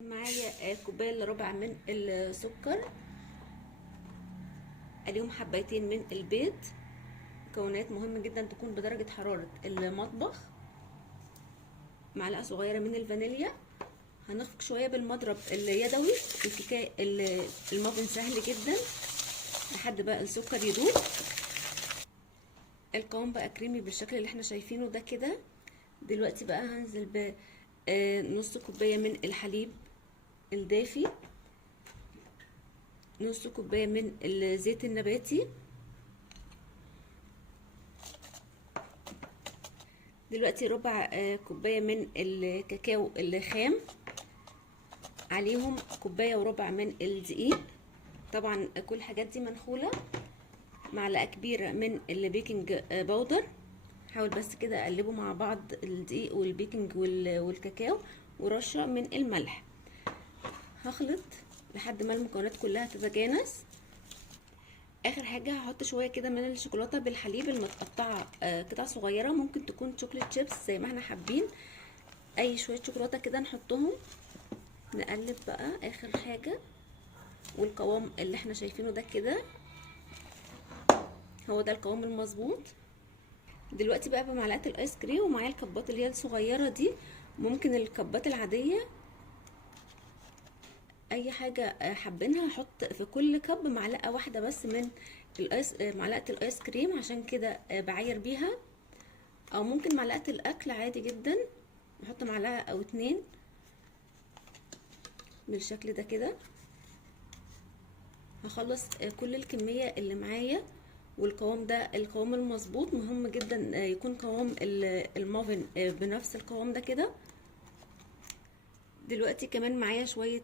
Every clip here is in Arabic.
معايا كوبايه الا ربع من السكر، عليهم حبايتين من البيض. مكونات مهم جدا تكون بدرجه حراره المطبخ. معلقه صغيره من الفانيليا. هنخفق شويه بالمضرب اليدوي. الكيكه المافن سهل جدا لحد بقى السكر يدوب. القوام بقى كريمي بالشكل اللي احنا شايفينه ده كده. دلوقتي بقى هنزل بنص كوبايه من الحليب الدافي، نص كوبايه من الزيت النباتي. دلوقتي ربع كوبايه من الكاكاو الخام، عليهم كوبايه وربع من الدقيق. طبعا كل الحاجات دي منخوله. معلقه كبيره من البيكنج باودر. حاول بس كده اقلبه مع بعض الدقيق والبيكنج والكاكاو، ورشه من الملح. هخلط لحد ما المكونات كلها تتجانس. اخر حاجه هحط شويه كده من الشوكولاته بالحليب المتقطعه قطع صغيره، ممكن تكون شوكليت شيبس زي ما احنا حابين. اي شويه شوكولاته كده نحطهم. نقلب بقى اخر حاجه، والقوام اللي احنا شايفينه ده كده هو ده القوام المظبوط. دلوقتي بقى بمعلقه الايس كريم، ومعايا الكبات اللي هي الصغيره دي. ممكن الكبات العاديه اي حاجه حابينها. هحط في كل كب معلقه واحده بس من معلقه الايس كريم، عشان كده بعاير بيها. او ممكن معلقه الاكل عادي جدا، بحط معلقه او اتنين بالشكل ده كده. هخلص كل الكميه اللي معايا. والقوام ده القوام المظبوط. مهم جدا يكون قوام المافن بنفس القوام ده كده. دلوقتي كمان معايا شويه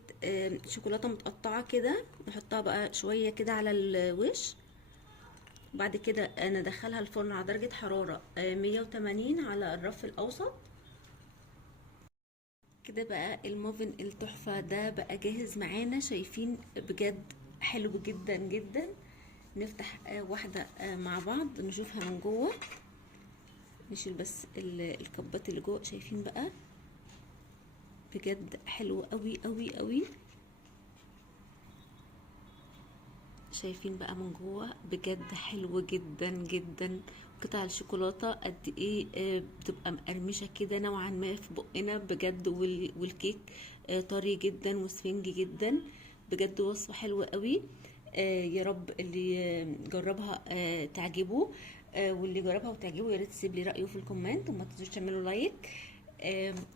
شوكولاته متقطعه كده، نحطها بقى شويه كده على الوش. بعد كده انا ادخلها الفرن على درجه حراره 180 على الرف الاوسط. كده بقى المافن التحفه ده بقى جاهز معانا. شايفين بجد حلو جدا جدا. نفتح واحده مع بعض نشوفها من جوه. نشيل بس الكبات اللي جوه. شايفين بقى بجد حلو قوي قوي قوي. شايفين بقى من جوه بجد حلو جدا جدا. قطع الشوكولاته قد ايه بتبقى مقرمشه كده نوعا ما في بقنا بجد. والكيك طري جدا وسفنجي جدا. بجد وصفه حلوه قوي. يا رب اللي جربها تعجبه. واللي جربها وتعجبه يا ريت تسيب لي رايه في الكومنت، وما تنسوش تعملوا لايك.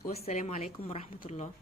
والسلام عليكم ورحمه الله.